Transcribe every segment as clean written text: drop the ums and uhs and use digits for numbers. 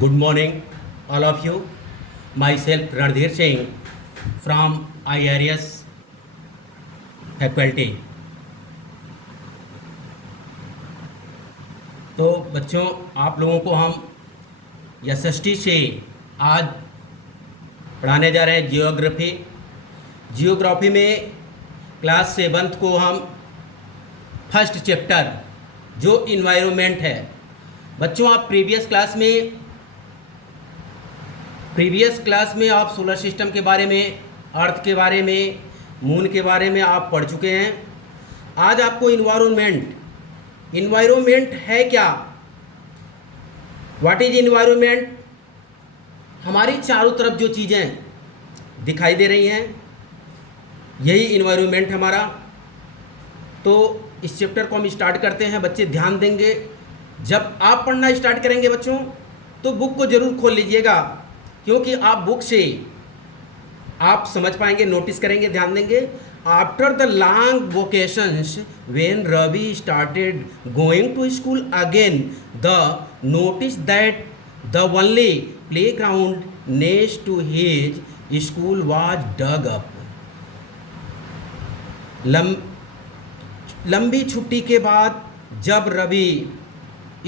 Good morning, all of you. Myself, Ranadhir Singh from IRS faculty. तो बच्चों, आप लोगों को हम एसएसटी से आज पढ़ाने जा रहे हैं जियोग्राफी। जियोग्राफी में क्लास 7th को हम फर्स्ट चैप्टर जो इन्वायरमेंट है। बच्चों, आप प्रीवियस क्लास में आप सोलर सिस्टम के बारे में, अर्थ के बारे में, मून के बारे में आप पढ़ चुके हैं। आज आपको इन्वायरमेंट है क्या, व्हाट इज इन्वायरमेंट, हमारी चारों तरफ जो चीज़ें दिखाई दे रही हैं यही इन्वायरमेंट हमारा। तो इस चैप्टर को हम स्टार्ट करते हैं। बच्चे ध्यान देंगे, जब आप पढ़ना स्टार्ट करेंगे बच्चों तो बुक को ज़रूर खोल लीजिएगा, क्योंकि आप बुक से आप समझ पाएंगे, नोटिस करेंगे, ध्यान देंगे। After the long vacations when Ravi started going to school again the notice that the only playground next to his school was dug up. लंबी छुट्टी के बाद जब रवि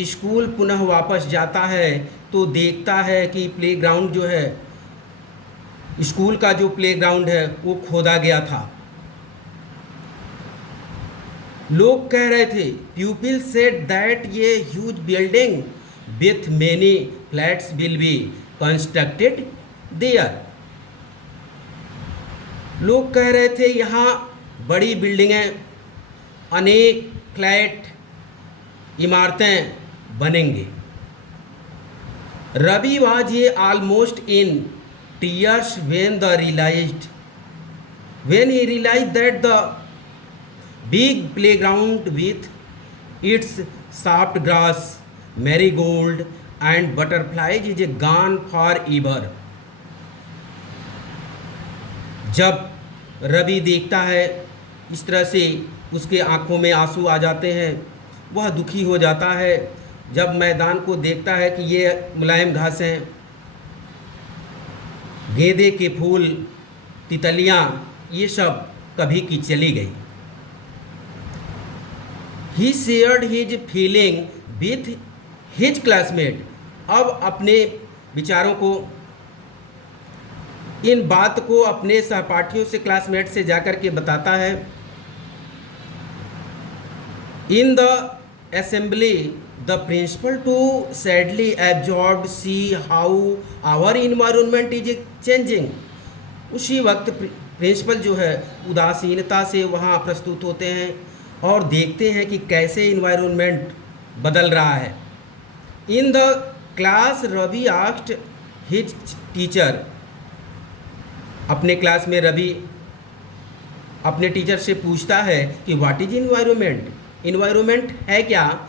स्कूल पुनः वापस जाता है तो देखता है कि प्लेग्राउंड जो है, स्कूल का जो प्लेग्राउंड है वो खोदा गया था। लोग कह रहे थे, पीपल सेड दैट ये huge building with many flats will be constructed there. लोग कह रहे थे यहाँ बड़ी बिल्डिंगें, अनेक फ्लैट, इमारतें बनेंगे। रवि वाज ये almost in tears when he realized that the big playground with its soft grass, marigold and butterflies is gone forever। जब रवि देखता है इस तरह से, उसके आंखों में आंसू आ जाते हैं, वह दुखी हो जाता है। जब मैदान को देखता है कि ये मुलायम घासें, गेंदे के फूल, तितलियाँ, ये सब कभी की चली गई। He shared his feeling with his classmate. अब अपने विचारों को, इन बात को अपने सहपाठियों से, क्लासमेट से जाकर के बताता है। In the assembly the principal too sadly absorbed see how our environment is changing। उसी वक्त प्रिंसिपल जो है उदासीनता से वहाँ प्रस्तुत होते हैं और देखते हैं कि कैसे इन्वायरमेंट बदल रहा है। In the class Ravi asked his teacher. अपने क्लास में रवि अपने टीचर से पूछता है कि व्हाट इज इन्वायरमेंट, इन्वायरमेंट है क्या।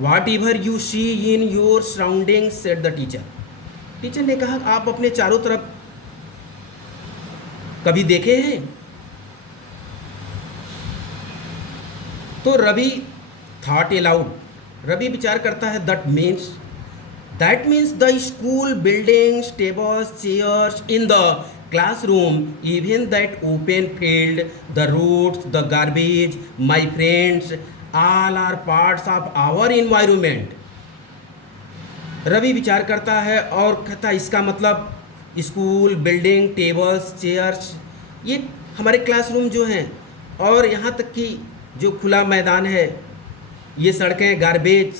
Whatever you see in your surrounding said the teacher. Teacher ने कहा, आप अपने चारों तरफ कभी देखे हैं। तो रवि थॉट अलाउड, रवि विचार करता है, that means the school buildings, tables, chairs in the classroom, even that open field, the roads, the garbage, my friends, all are parts of our environment। Ravi विचार करता है और कहता है, इसका मतलब स्कूल, बिल्डिंग, टेबल्स, चेयर्स, ये हमारे क्लासरूम जो हैं, और यहाँ तक कि जो खुला मैदान है, ये सड़कें, गार्बेज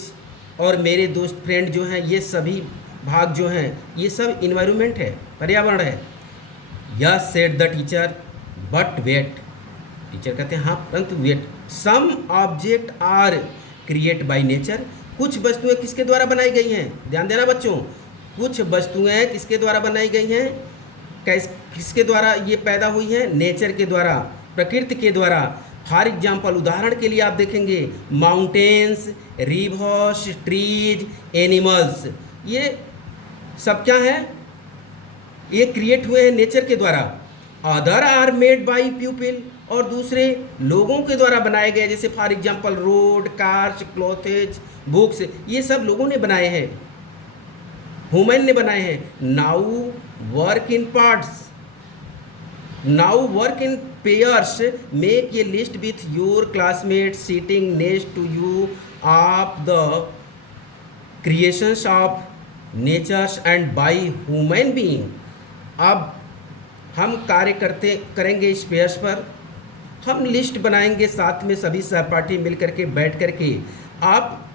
और मेरे दोस्त फ्रेंड जो हैं, ये सभी भाग जो हैं, ये सब इन्वायरमेंट है, पर्यावरण है। Yes said the teacher, but wait. Teacher कहते हैं, हाँ परंतु wait, some object are create by nature. कुछ वस्तुएं किसके द्वारा बनाई गई हैं, ध्यान देना बच्चों, कुछ वस्तुएं किसके द्वारा बनाई गई हैं, किसके द्वारा ये पैदा हुई हैं, नेचर के द्वारा, प्रकृति के द्वारा। फॉर एग्जाम्पल, उदाहरण के लिए आप देखेंगे, माउंटेन्स, रिवर्स, ट्रीज, एनिमल्स, ये सब क्या है, ये क्रिएट हुए हैं नेचर के द्वारा। Other are made by people, और दूसरे लोगों के द्वारा बनाए गए, जैसे for example road, cars, clothes, books, ये सब लोगों ने बनाए हैं। ह्यूमन ने बनाए हैं। Now work in parts, now work in pairs, make a list with your classmate sitting next to you of the creations of natures and by human being. अब हम कार्य करेंगे इस पेयर्स पर, हम लिस्ट बनाएंगे साथ में सभी सहपाठी मिल करके बैठ करके। आप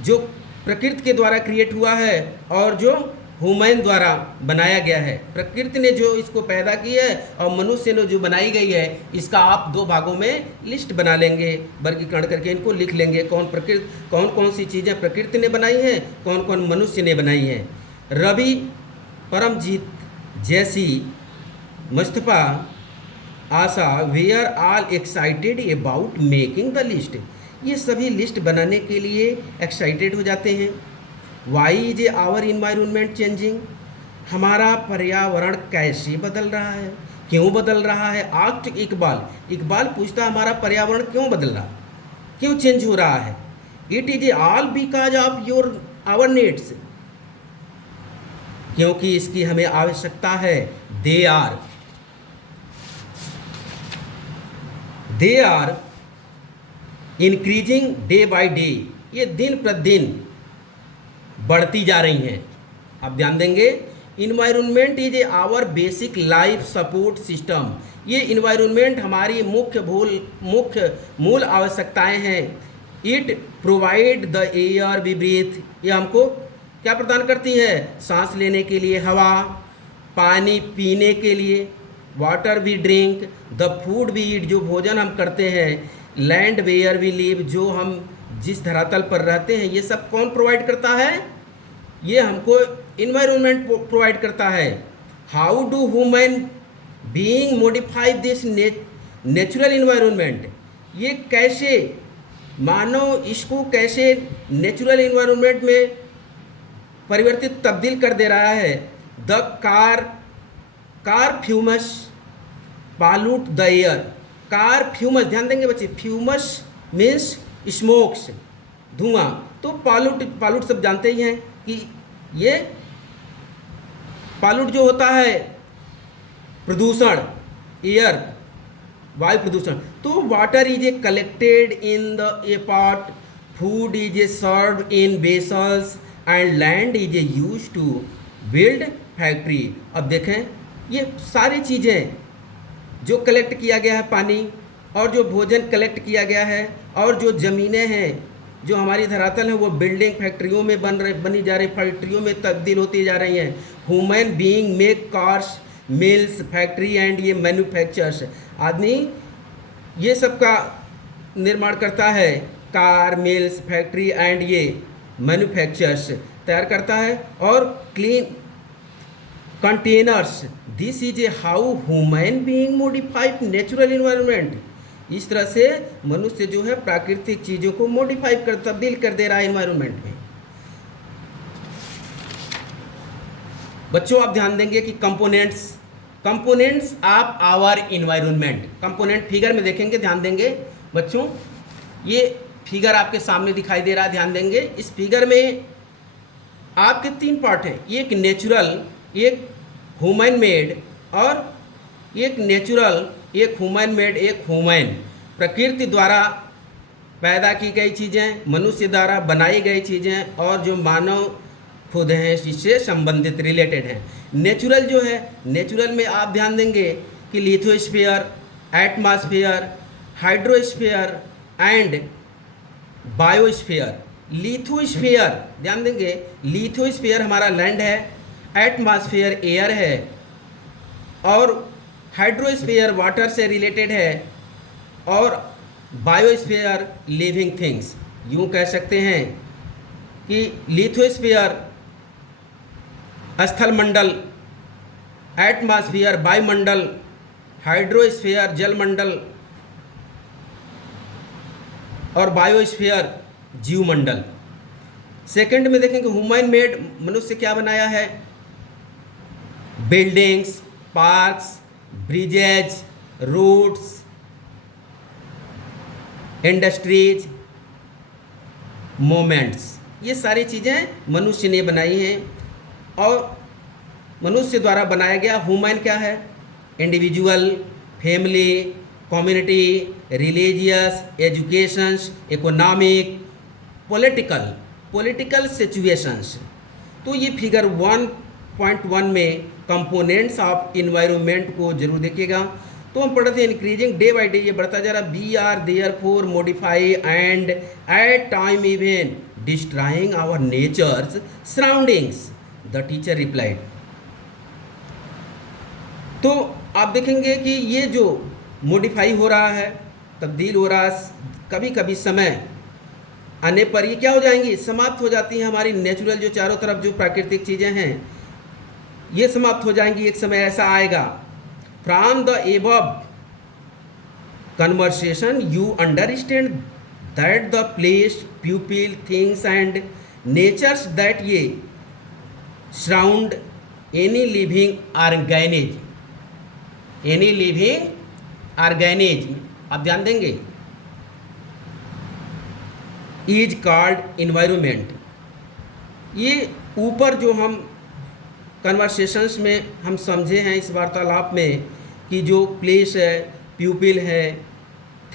जो प्रकृति के द्वारा क्रिएट हुआ है और जो ह्यूमन द्वारा बनाया गया है, प्रकृति ने जो इसको पैदा की है और मनुष्य ने जो बनाई गई है, इसका आप दो भागों में लिस्ट बना लेंगे, वर्गीकरण करके इनको लिख लेंगे। कौन कौन सी चीज़ें प्रकृति ने बनाई हैं, कौन कौन मनुष्य ने बनाई हैं। Ravi, Paramjit, Jessie, Mustafa, Asha, we are all excited about making the list. ये सभी लिस्ट बनाने के लिए एक्साइटेड हो जाते हैं। Why is our environment changing, हमारा पर्यावरण कैसे बदल रहा है, क्यों बदल रहा है। आस्क्ड इकबाल, इकबाल पूछता हमारा पर्यावरण क्यों बदल रहा, क्यों चेंज हो रहा है। It is all because of your our needs, क्योंकि इसकी हमें आवश्यकता है। They are increasing day by day, ये दिन प्रतिदिन बढ़ती जा रही हैं। आप ध्यान देंगे, environment is our basic life support system, ये इन्वायरमेंट हमारी मुख्य मूल आवश्यकताएं हैं। It provide the air we breathe, ये हमको क्या प्रदान करती है, सांस लेने के लिए हवा, पानी पीने के लिए water we drink, the food we eat, जो भोजन हम करते हैं, लैंड वेयर वी लिव, जो हम जिस धरातल पर रहते हैं, ये सब कौन प्रोवाइड करता है, ये हमको इन्वायरमेंट प्रोवाइड करता है। How do human being modify this natural environment, ये कैसे मानव इसको कैसे नेचुरल इन्वायरमेंट में परिवर्तित तब्दील कर दे रहा है। The car fumes pollute the air, car fumes, ध्यान देंगे बच्चे, फ्यूमस मीन्स स्मोक्स, धुआं। तो पालूट सब जानते ही हैं कि ये पालूट जो होता है प्रदूषण, एयर वायु प्रदूषण। तो water is uh collected in the uh pot, food is uh served in vessels and land is uh use to build factory. अब देखें, ये सारी चीज़ें जो कलेक्ट किया गया है, पानी और जो भोजन कलेक्ट किया गया है, और जो ज़मीनें हैं, जो हमारी धरातल है, वो बिल्डिंग फैक्ट्रियों में बनी जा रही, फैक्ट्रियों में तब्दील होती जा रही हैं। Human being make cars, mills, factory and ये मैन्युफैक्चर्स, आदमी ये सब का निर्माण करता है, कार, मिल्स, फैक्ट्री एंड ये मैन्युफैक्चर्स तैयार करता है। और clean containers, this is A how human being modified natural environment. इस तरह से मनुष्य जो है प्राकृतिक चीज़ों को मॉडिफाई कर, तब्दील कर दे रहा है इन्वायरमेंट में। बच्चों आप ध्यान देंगे कि components of our environment, component figure में देखेंगे, ध्यान देंगे बच्चों, ये फिगर आपके सामने दिखाई दे रहा है, ध्यान देंगे। इस फिगर में आपके तीन पार्ट हैं, एक नेचुरल, एक ह्यूमन मेड और एक नेचुरल, एक ह्यूमन मेड, एक ह्यूमन। प्रकृति द्वारा पैदा की गई चीज़ें, मनुष्य द्वारा बनाई गई चीज़ें, और जो मानव खुद हैं इससे संबंधित रिलेटेड हैं। नेचुरल जो है, नेचुरल में आप ध्यान देंगे कि lithosphere, atmosphere, hydrosphere and biosphere. Lithosphere ध्यान देंगे, लिथोस्फीयर हमारा लैंड है, एटमॉस्फेयर एयर है, और हाइड्रोस्फीयर वाटर से रिलेटेड है, और बायोस्फीयर लिविंग थिंग्स। यूँ कह सकते हैं कि लिथोस्फीयर स्थल मंडल, एटमॉस्फेयर वायुमंडल, हाइड्रोस्फीयर जलमंडल, और बायोस्फीयर जीवमंडल। सेकंड में देखेंगे ह्यूमन मेड, मनुष्य क्या बनाया है, buildings, parks, bridges, roads, industries, moments, ये सारी चीज़ें मनुष्य ने बनाई हैं। और मनुष्य द्वारा बनाया गया। ह्यूमन क्या है? Individual, family, community, religious, educations, economic, political situations. तो ये फिगर 1.1 में कंपोनेंट्स ऑफ इन्वायरमेंट को जरूर देखिएगा। तो हम पढ़ते हैं इंक्रीजिंग डे बाई डे, ये बढ़ता जा रहा। We are therefore modify and at time even destroying our natures surroundings, the teacher replied. तो आप देखेंगे कि ये जो मॉडिफाई हो रहा है, तब्दील हो रहा है, कभी कभी समय आने पर ये क्या हो जाएंगी? समाप्त हो जाती हैं। हमारी नेचुरल जो चारों तरफ जो प्राकृतिक चीज़ें हैं ये समाप्त हो जाएंगी। एक समय ऐसा आएगा। From the above conversation you understand that the place, people, things and natures that ये surround any living organism, any living organism, आप ध्यान देंगे, इज कॉल्ड इन्वायरमेंट। ये ऊपर जो हम कन्वर्सेशंस में हम समझे हैं इस वार्तालाप में कि जो प्लेस है, पीपल है,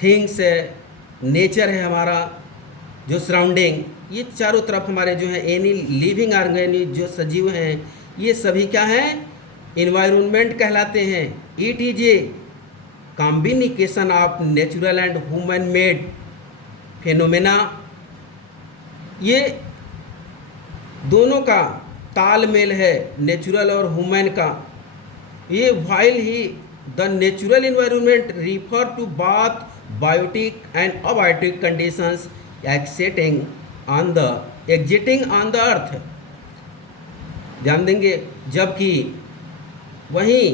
थिंग्स है, नेचर है, हमारा जो सराउंडिंग, ये चारों तरफ हमारे जो है एनी लिविंग ऑर्गेनिज्म जो सजीव हैं, ये सभी क्या हैं? इन्वायरमेंट कहलाते हैं। It is a combination of natural and human made phenomena. ये दोनों का तालमेल है, नेचुरल और ह्यूमन का। ये while he the natural environment refer to both biotic and abiotic conditions existing on the earth. ध्यान देंगे, जबकि वहीं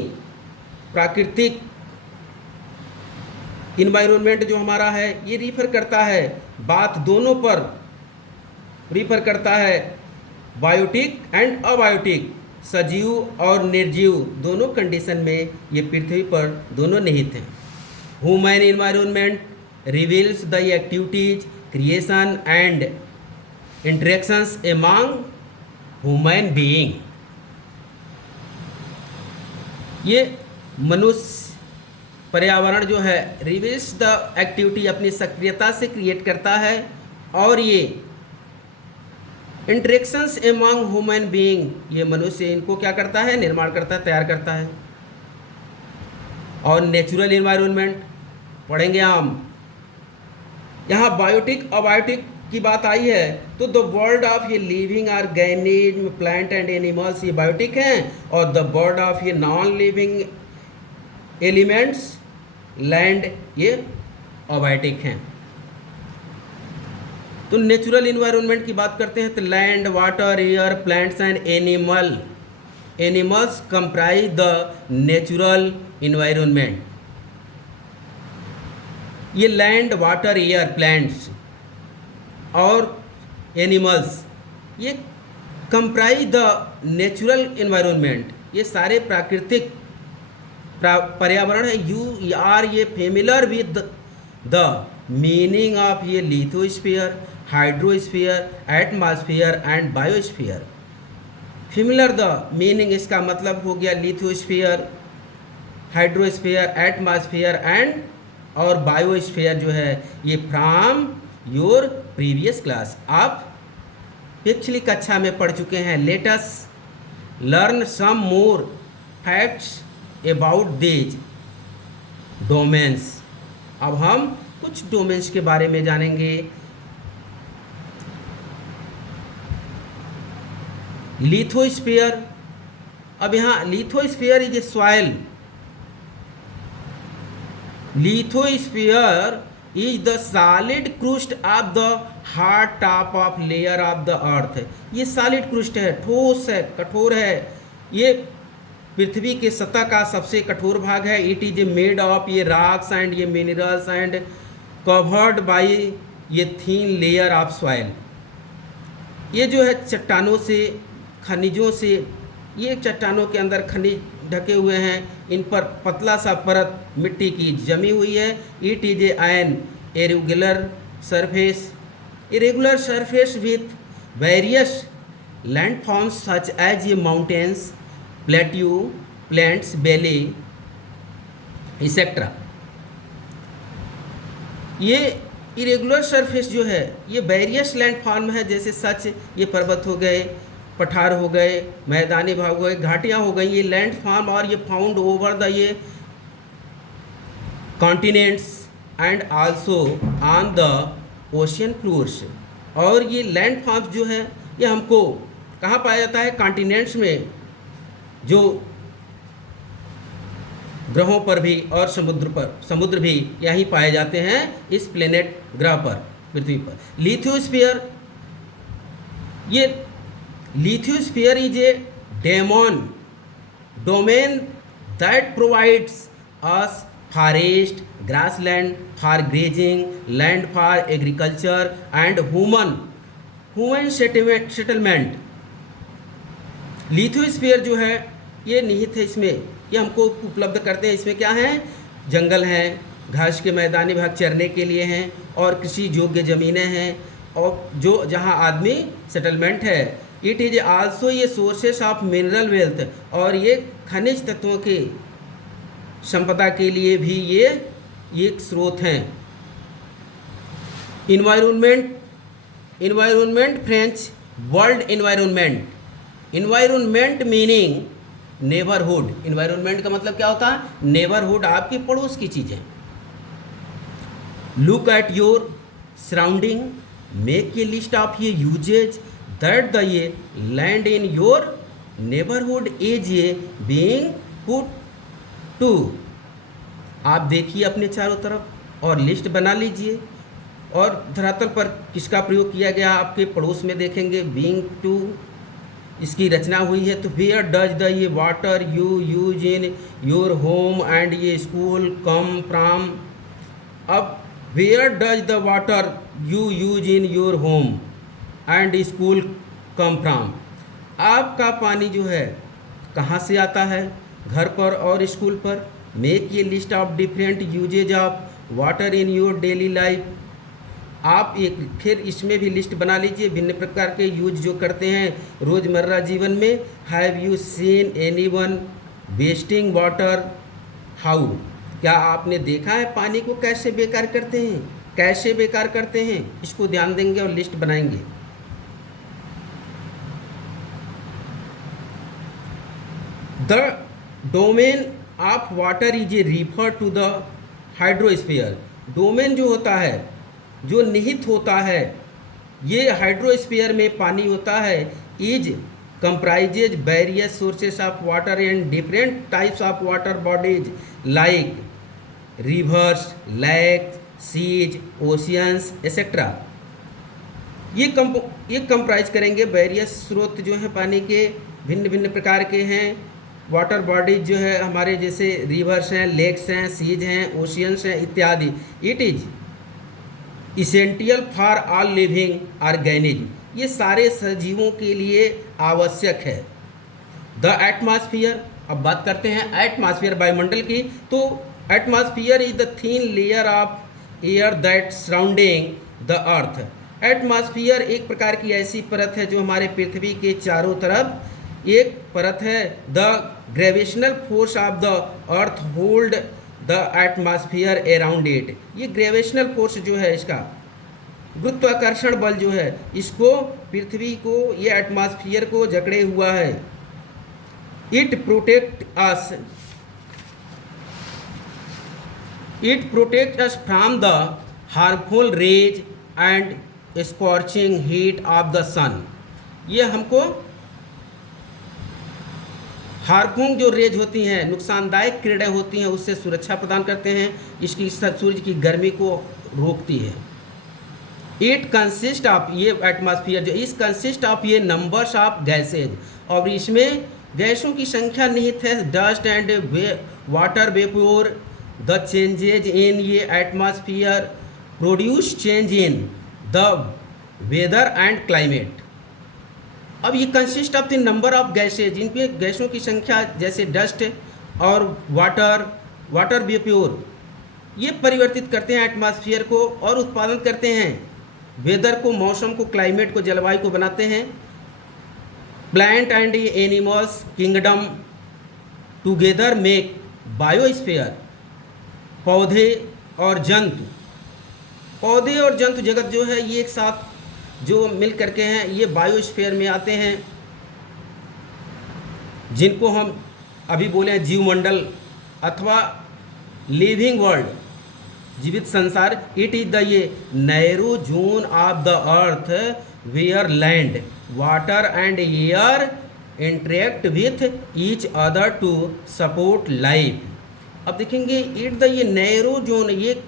प्राकृतिक इन्वायरमेंट जो हमारा है ये रिफर करता है, बात दोनों पर रिफर करता है, बायोटिक एंड अबायोटिक, सजीव और निर्जीव दोनों कंडीशन में ये पृथ्वी पर दोनों निहित हैं। Human environment reveals the activities, creation and interactions among human being. ये मनुष्य पर्यावरण जो है रिवील्स द एक्टिविटी, अपनी सक्रियता से क्रिएट करता है, और ये इंटरेक्शंस एमंग ह्यूमन बीइंग, ये मनुष्य इनको क्या करता है? निर्माण करता है, तैयार करता है। और नेचुरल इन्वायरमेंट पढ़ेंगे हम। यहाँ बायोटिक अबायोटिक की बात आई है, तो द वर्ल्ड ऑफ ये living organism, plant and animals, ये बायोटिक हैं, और द वर्ल्ड ऑफ ये नॉन लिविंग एलिमेंट्स, लैंड, ये अबायोटिक हैं। तो नेचुरल इन्वायरमेंट की बात करते हैं तो land, water, air, plants and animals comprise the natural environment. ये लैंड, वाटर, एयर, प्लांट्स और एनिमल्स ये कंप्राइज द नेचुरल इन्वायरमेंट, ये सारे प्राकृतिक पर्यावरण है। यू आर ये familiar with the meaning of ये lithosphere, hydrosphere, atmosphere and biosphere. Familiar the meaning, इसका मतलब हो गया लिथोस्फीयर, हाइड्रोस्फीयर, एटमॉस्फेयर एंड और बायोस्फीयर जो है ये फ्रॉम योर प्रीवियस क्लास, आप पिछली कक्षा में पढ़ चुके हैं। Let us learn some more facts about these domains. अब हम कुछ डोमेन्स के बारे में जानेंगे। लिथोस्फीयर, अब यहाँ lithosphere is a soil, lithosphere is the solid crust of the hard top of layer of the earth। ये सॉलिड क्रुस्ट है, ठोस है, कठोर है, ये पृथ्वी के सतह का सबसे कठोर भाग है। इट इज मेड ऑफ ये रॉक्स एंड ये मिनरल्स एंड कवर्ड बाई ये थीन लेयर ऑफ सॉइल। ये जो है चट्टानों से, खनिजों से, ये चट्टानों के अंदर खनिज ढके हुए हैं, इन पर पतला सा परत मिट्टी की जमी हुई है। It is an irregular surface with various landforms such as ये mountains, plateau, plains, valley, etc. ये इरेगुलर सरफेस जो है ये वेरियस लैंडफॉर्म है, जैसे सच ये पर्वत हो गए, पठार हो गए, मैदानी भाग हो गए, घाटियाँ हो गई, ये लैंडफॉर्म और ये फाउंड ओवर द ये continents and also on the ocean floors. और ये लैंडफॉर्म्स जो है ये हमको कहाँ पाया जाता है? कॉन्टिनेंट्स में, जो ग्रहों पर भी और समुद्र भी यहीं पाए जाते हैं, इस प्लेनेट ग्रह पर, पृथ्वी पर। लिथोस्फीयर, ये lithosphere is a domain that provides us forest, grassland for grazing, land for agriculture and human settlement. Lithosphere जो है ये निहित है इसमें, ये हमको उपलब्ध करते हैं। इसमें क्या है? जंगल हैं, घास के मैदानी भाग चरने के लिए हैं, और कृषि योग्य ज़मीनें हैं, और जो जहाँ आदमी सेटलमेंट है। इट इज आल्सो ये सोर्सेस ऑफ मिनरल वेल्थ, और ये खनिज तत्वों के संपदा के लिए भी ये एक स्रोत हैं। Environment French world environment meaning neighbourhood. Environment का मतलब क्या होता है? नेबरहुड, आपके पड़ोस की चीज़ें। Look at your surrounding, make a list of ये यूजेज दैट द ये land in your neighbourhood is ये बीइंग पुट टू। आप देखिए अपने चारों तरफ और लिस्ट बना लीजिए, और धरातल पर किसका प्रयोग किया गया आपके पड़ोस में देखेंगे, बीइंग टू इसकी रचना हुई है। तो वेयर डज द ये water you use in your home and ये स्कूल कम फ्राम। अब where does the water you use in your home and school come from, आपका पानी जो है कहाँ से आता है? घर पर और स्कूल पर। मेक ये list of different uses of water in your daily life. आप एक फिर इसमें भी लिस्ट बना लीजिए भिन्न प्रकार के यूज जो करते हैं रोज़मर्रा जीवन में। Have you seen anyone wasting water how, क्या आपने देखा है पानी को कैसे बेकार करते हैं? कैसे बेकार करते हैं, इसको ध्यान देंगे और लिस्ट बनाएंगे। The domain of water is uh refer to the hydrosphere. Domain जो होता है, जो निहित होता है, ये हाइड्रोस्फीयर में पानी होता है। Is comprises various sources of water and different types of water bodies like rivers, lake, seas, oceans etcetera. ये कंप्राइज करेंगे वेरियस स्रोत जो हैं पानी के, भिन्न भिन्न प्रकार के हैं। वाटर बॉडीज जो है हमारे, जैसे रिवर्स हैं, लेक्स हैं, सीज हैं, ओशियंस हैं इत्यादि। It is essential for all living organism, ये सारे सजीवों के लिए आवश्यक है। द एटमॉस्फेयर, अब बात करते हैं एटमॉस्फेयर वायुमंडल की। तो atmosphere is the thin layer of air that surrounding the earth. Atmosphere एक प्रकार की ऐसी परत है जो हमारे पृथ्वी के चारों तरफ एक परत है। The gravitational force of the earth hold the atmosphere around it. ये ग्रेविटेशनल फोर्स जो है, इसका गुरुत्वाकर्षण बल जो है, इसको पृथ्वी को, ये एटमॉस्फेयर को जकड़े हुआ है। It protect us from the harmful rays and scorching heat of the sun. ये हमको हार्मफुल जो रेज होती हैं, नुकसानदायक किरणें होती हैं, उससे सुरक्षा प्रदान करते हैं। इसकी सूरज की गर्मी को रोकती है। इट कंसिस्ट ऑफ, ये एटमॉस्फेयर जो, इस कंसिस्ट ऑफ ये नंबर्स ऑफ गैसेज, और इसमें गैसों की संख्या निहित है। Dust and water vapour, the changes in ये atmosphere produce change in the weather and climate. अब ये consist of the number of gases, जिनपे गैसों की संख्या, जैसे डस्ट और वाटर वेपोर, ये परिवर्तित करते हैं एटमॉस्फेयर को और उत्पादन करते हैं वेदर को, मौसम को, क्लाइमेट को, जलवायु को बनाते हैं। Plant and animals kingdom together make biosphere. पौधे और जंतु, पौधे और जंतु जगत जो है ये एक साथ जो मिल करके हैं ये बायोस्फीयर में आते हैं, जिनको हम अभी बोले हैं जीवमंडल अथवा लिविंग वर्ल्ड, जीवित संसार। इट इज द ये narrow zone of the earth where land water and air interact with each other to support life. अब देखेंगे इट द ये नैरो जोन, ये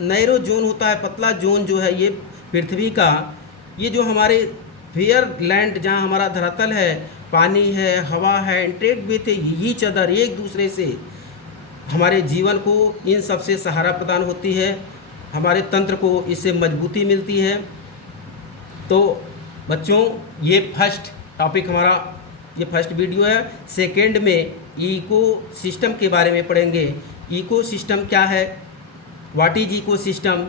नैरो जोन होता है पतला जोन जो है ये पृथ्वी का, ये जो हमारे फेयर लैंड जहाँ हमारा धरातल है, पानी है, हवा है, इंटरेक्ट विथ ईच अदर, एक दूसरे से हमारे जीवन को इन सब से सहारा प्रदान होती है, हमारे तंत्र को इससे मजबूती मिलती है। तो बच्चों ये फर्स्ट टॉपिक हमारा, ये फर्स्ट वीडियो है। सेकेंड में इको सिस्टम के बारे में पढ़ेंगे। इको सिस्टम क्या है, व्हाट इज इको सिस्टम,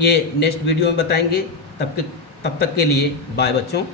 ये नेक्स्ट वीडियो में बताएंगे। तब तक के लिए बाय बच्चों।